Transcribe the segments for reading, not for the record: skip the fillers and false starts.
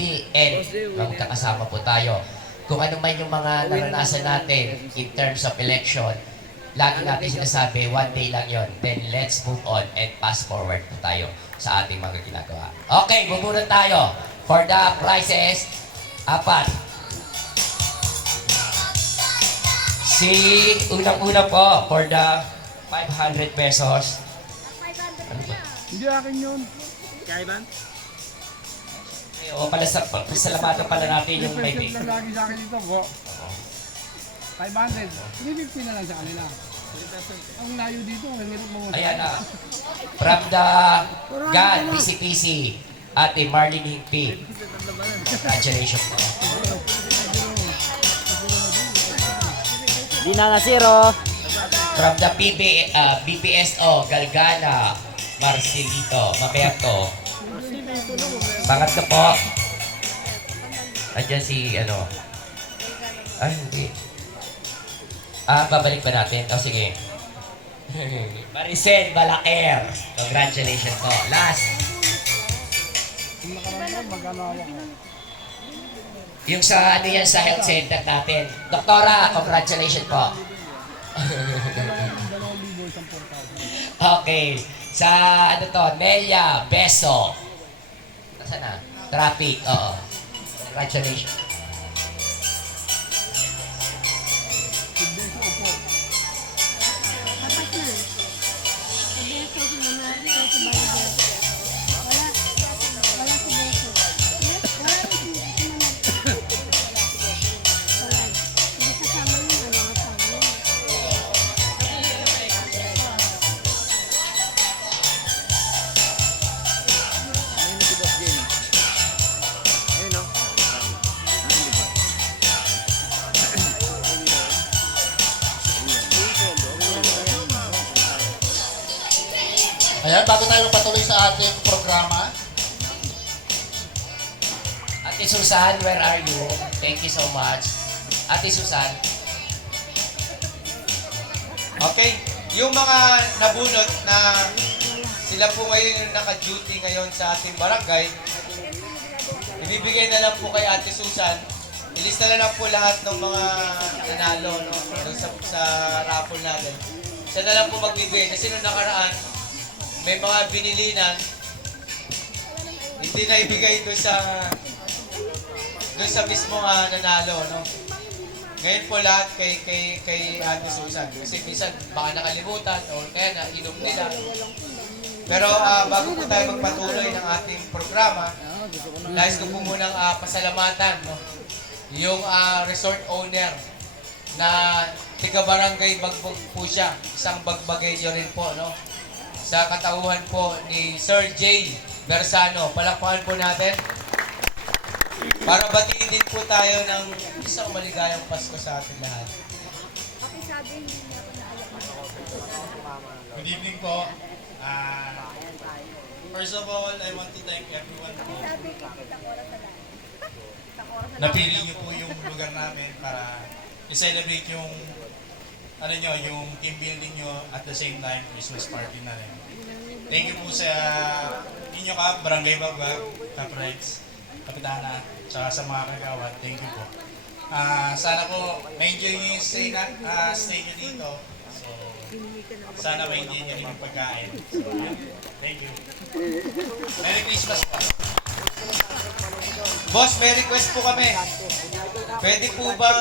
the end, magkakasama po tayo. Kung ano man yung mga naranasan natin in terms of election, lagi natin sinasabi, one day lang yon. Then let's move on and pass forward po tayo sa ating mga ginagawa. Okay, bubunot tayo. For the prizes, 4. Si unang-una po for the 500 pesos. Ano ba? Hindi akin yun. Kaya ba? O pasalamatan pala natin yung may Requested lang lagi sa akin dito po. 500. 350 na lang sa kanila. Ang layo dito, mahirap mo. Ayan na. From the God, PCPC, Ate Marlene P. Congratulations po. Di na zero. From the BPSO, Galgana, Marcelito, Maberto. Pangatlo po. Andiyan si, ano. Ay, hindi. Babalik ba natin? O, sige. Maricel Balaker. Congratulations po. Last. Kung nakaraan magkano hawak ko? Yung sa, ano yan, sa health center natin. Doktora, congratulations po. 2,000 isang 4,000. Okay. Sa, ano to, Nelia Beso. Nasaan na? Traffic, oo. Congratulations. Beso po. Apat na. Si Beso, si Mama, si Balaguer. Wala si Beso. Wala rin si Mama. Wala. Hindi kasama yung ano, asawa niya. Ayun na si Boss Jenny. Ayun o. Ayan, bago tayo patuloy sa ating programa, Ate Susan, where are you? Thank you so much. Ate Susan. Okay, yung mga nabunot na sila po ngayon yung naka-duty ngayon sa ating barangay, ibibigay na lang po kay Ate Susan. Ilista na lang po lahat ng mga nanalo no, doon sa raffle natin. Siya na lang po magbibigay. Kasi nung nakaraan, may mga binilinan, hindi na ibigay doon sa mismo nanalo. No? Ngayon po lahat kay Ate Susan. Kasi minsan baka nakalimutan o kaya nainom nila. Pero bago po tayo magpatuloy ng ating programa, nais ko po munang pasalamatan no? Yung resort owner na tiga-barangay Bagbog po siya. Isang Bagbagenyo rin po. No? Sa katauhan po ni Sir J. Bersano. Palakpakan po natin. Para batiin din po tayo ng isang maligayang Pasko sa ating lahat. Good evening po. First of all, I want to thank everyone po. Napili niyo po yung lugar namin para i-celebrate yung yung team building nyo at the same time Christmas party na rin. Thank you po sa inyo Barangay Bagbag, Caprites, Kapitana, tsaka sa mga kagawad. Thank you po. Sana po na-enjoy nyo yung stay nyo dito. So, sana ma-enjoy nyo rin yung pagkain. So, yeah. Thank you. Merry Christmas po. Boss, may request po kami. Pwede po bang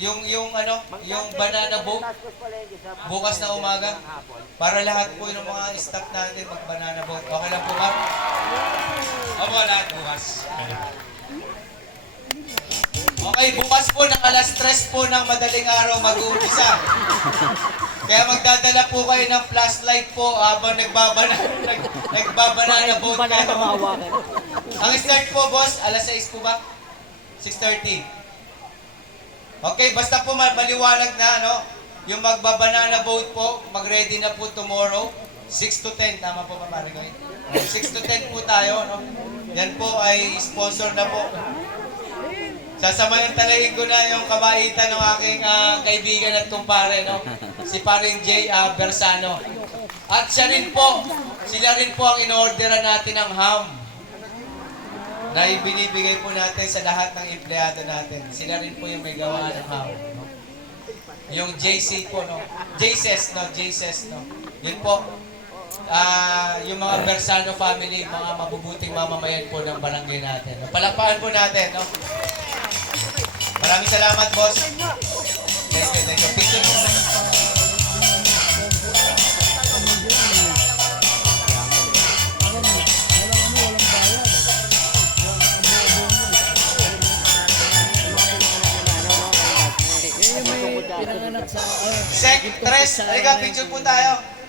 yung banana boat bukas na umaga para lahat po yung mga staff natin mag-banana boat. Okay lang po ba? Opo, lahat bukas. Okay, bukas po ng alas 3 po ng madaling araw mag-uumpisa. Kaya magdadala po kayo ng flashlight po habang nagbabanana boat kayo. Ang start po, boss, alas 6 po ba? 6:30. Okay, basta po maliwanag na, no? Yung magbabanana boat po, mag-ready na po tomorrow. 6 to 10, tama po ba, Marigoy? 6 to 10 po tayo, no? Yan po ay sponsor na po. Sasamantalahin ko na yung kabaitan ng aking kaibigan at kumpare, no? Si Paring J. Bersano. At siya rin po, sila rin po ang in-orderan natin ng ham. na ibinibigay po natin sa lahat ng empleyado natin. Sila rin po yung may gawa ng hawak. No? Yung JC po, no? JCES, no? Yun po. Yung mga Bersano family, mga mabubuting mamamayan po ng barangay natin. No? Palakpakan po natin, no? Maraming salamat, boss. Thank you. Picture po. Yan yung may pinanganak sa... Sec, Tres, halika, picture po tayo.